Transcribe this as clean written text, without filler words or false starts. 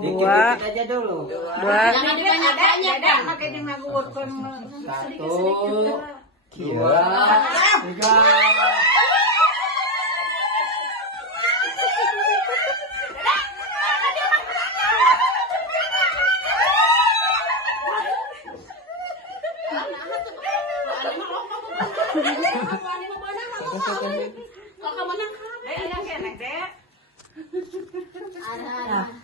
Dua. Dikit aja dulu. Dua. Jangan ditanya-tanya kan. Pakai yang ngagurkan. Satu, dua, tiga. Ayo,